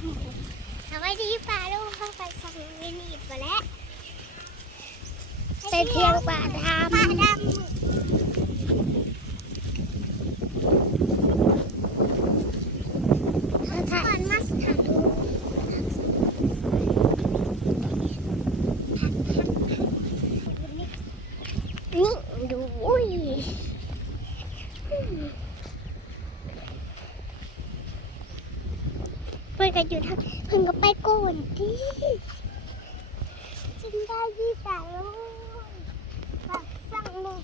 สวัสดีป่าลูกเข้าไปส่งเงินอีกไปแล้ว เป็นเพียงป่าดำป่าดำถ่ายมาสถ่ายดูนี่ดูอุ้ย เพื่ อยู่ทางเพื่อนก็ไปโกนดิฉันได้ยี่แต่ลูกแบบสั่งลูก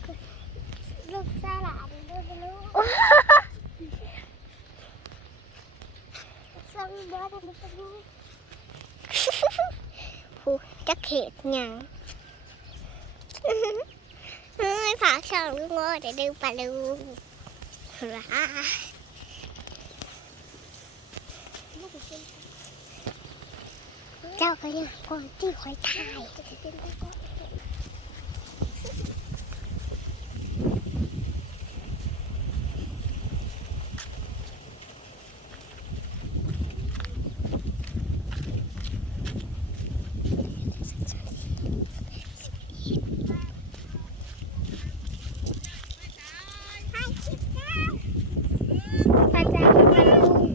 ลูกสลัดลูกลูกสั่งบอร์ทำไมจะลูกผู้จะเขตยังเฮ้ยฝากสั่งลูกงอเดี๋ยวดูปลาลูกว้า เจ้าก็เนี่ยก่อนที่คอยถ่ายปัจจัยมาลุง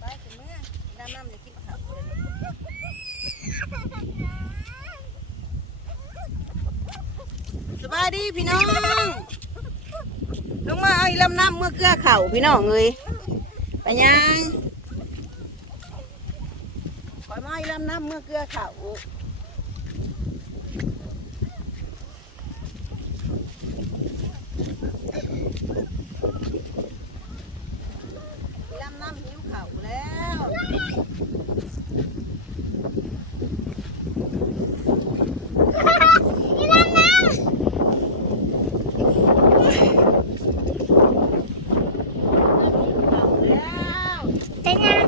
ไปถึงเมื่อ น้ำจะกินข้าวสบายดีพี่น้องลงมาเอาอีลำน้ำเมื่อเกลือเข่าพี่น้องเลยไปยังคอยมาเอาอีลำน้ำเมื่อเกลือเข่าอีลำน้ำหิวเข่าแล้ว แล้ว เป็นยัง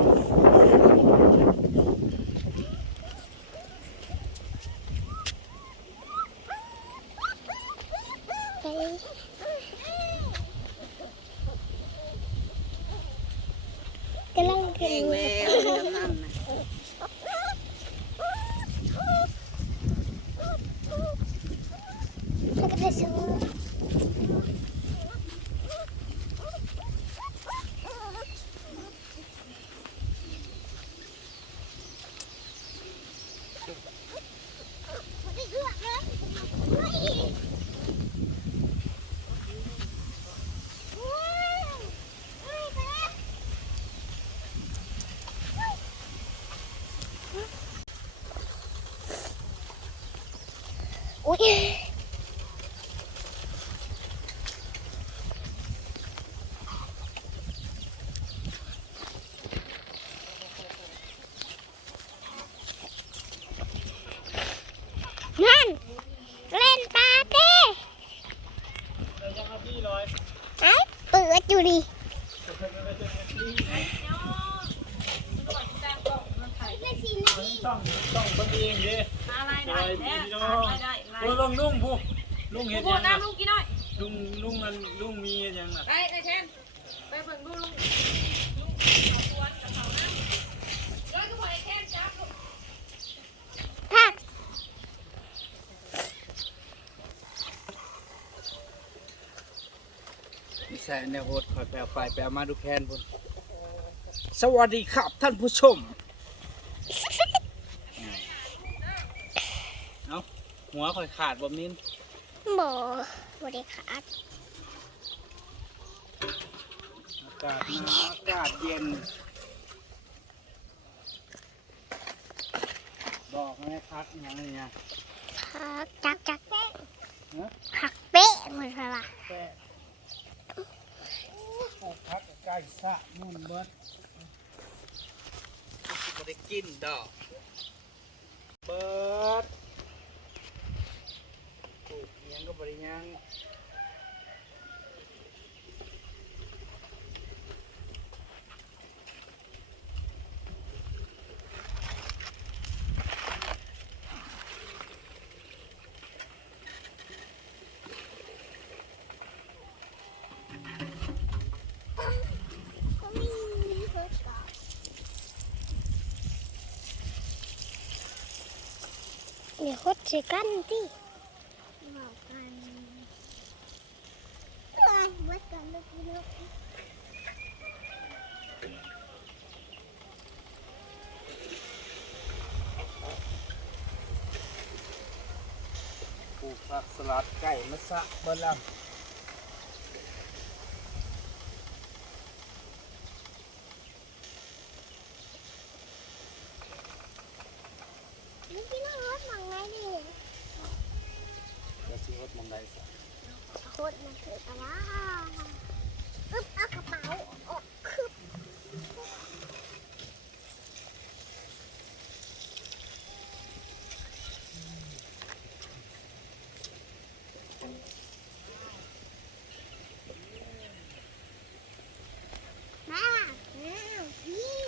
กำลัง เอ กิน งแล้วอีลำน้ำนะ แล้วก็จะซื้อ อุ้ยนั่นเล่นปาร์ตี้ไอ้เปิดอยู่ดิ ต้องต้องเบิ่งเองเด้อะไรสได้บายดีแน่พี่น้อได้งได้ได้เออลงลุงผู้ลุงเฮ็ดพูยัดงน้ำน่ะลูกกินหน่อยลุงลุงมันลุงมีเฮ็ดยังน่ะไปไอ้เชนไปเบิ่งดูลุงย้อยก็พอไอ้เชนจับลูกพักแซ่ในโหดคอยแปลไปแปลมาดูแคนพุ่นสวัสดีครับท่านผู้ชมเอ้า หัวคอยขาดบ่มินหมอบริขาดอากาศหนาวอากาศเย็น บอกแม่พักอยังนี่นะพักจักจักฮะ หักเป๊ะหมดเลยว่ะแป้โอ้พักใกล้สะนู่นเบิดบ่ได้กินดอก เบิดปลูกอิหยังก็บริยัง เดี๋ยว คดใส่กันที่บอกกันวัดกันลูกลูกปลูกผักสลัดไก่มะสะเบลังพี่น้อง รถมังไงดิำแล้วสิฮดหมองใดซะโคตรมันเกิดอะไรอึ๊บเอากระเป๋าออกคึบมาแล้วพี่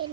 เห็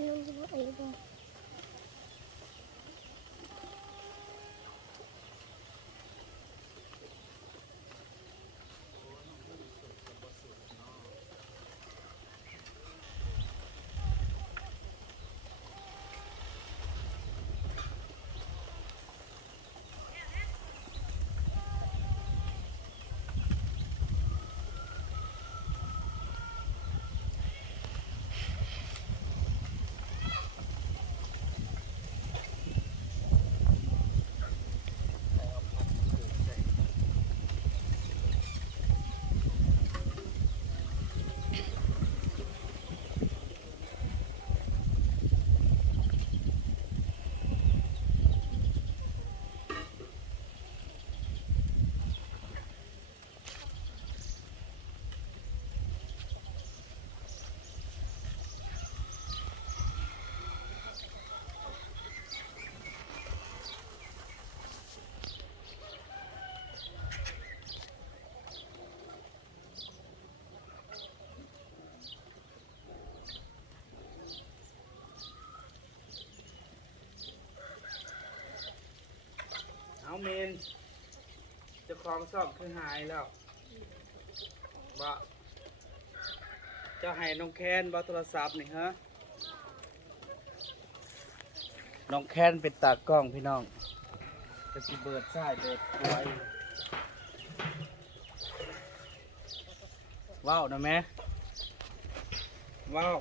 เอาเมนเจ้าของซ่อมคือหายแล้วบ่จะให้น้องแคนบ่โทรศัพท์นี่ฮะน้องแคนเป็นตากล้องพี่น้องจะสิเบิดซ้ายเบิดขวาอยู่ว้าวนะแม่ว้าว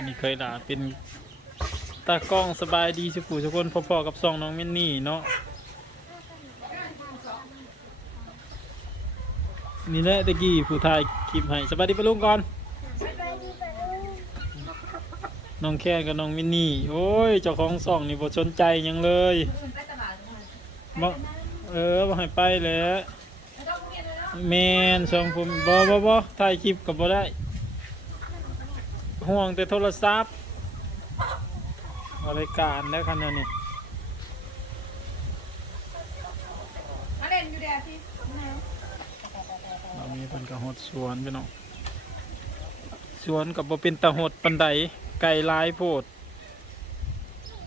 ันนี่เคยด่าเป็นตากล้องสบายดีสุขุทุกคนพอๆกับซองน้องมินนี่เนาะนี่แหละตะกี้ผู้ถ่ายคลิปให้สบายดีปะลุงก่อนน้องแค่กับน้องมินนี่โอ้ยเจ้าของซองนี่บ่สนใจยังเลยบ่เออบ่ให้ไปแล้วแมนช่องผมบ่บ่บ่ถ่ายคลิปก็บ่ได้ ห่วงแต่โทรศัพท์รายการแล้วคันนั้นนี่มาเล่นอยู่แดดพี่เรามีเพิ่นก็หดสวนพี่น้องสวนกับบ่เป็นตาหดปันไดไก่หลายโพด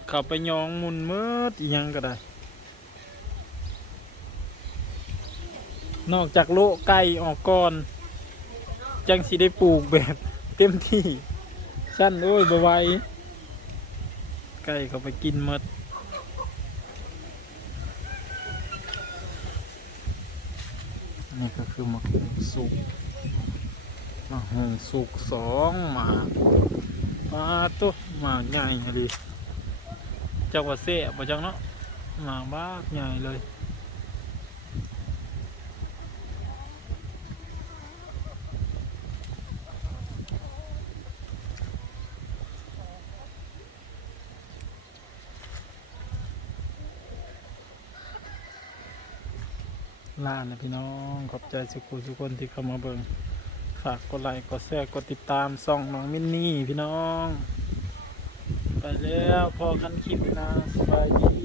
เข้าไปยองมุนเมิดอีหยังก็ได้ นอกจากโละไก่ออกก่อน จังสิได้ปลูกแบบเต็มที่ สั้นโอ้ยบ่ไหวไก่เขาไปกินหมดนี่ก็คือมะฮุงสุกมะฮุงสุกสองหมากปลาตัวหมาใหญ่เลยจักว่าเซ่บบ่จังเนาะหมากบาใหญ่เลย ลานะพี่น้อง ขอบใจสุขุสุคนที่เข้ามาเบิ่งฝากกดไลค์กดแชร์กดติดตามซ่องน้องมินนี่พี่น้อง ไปแล้วพอกันคลิปนะสบายดี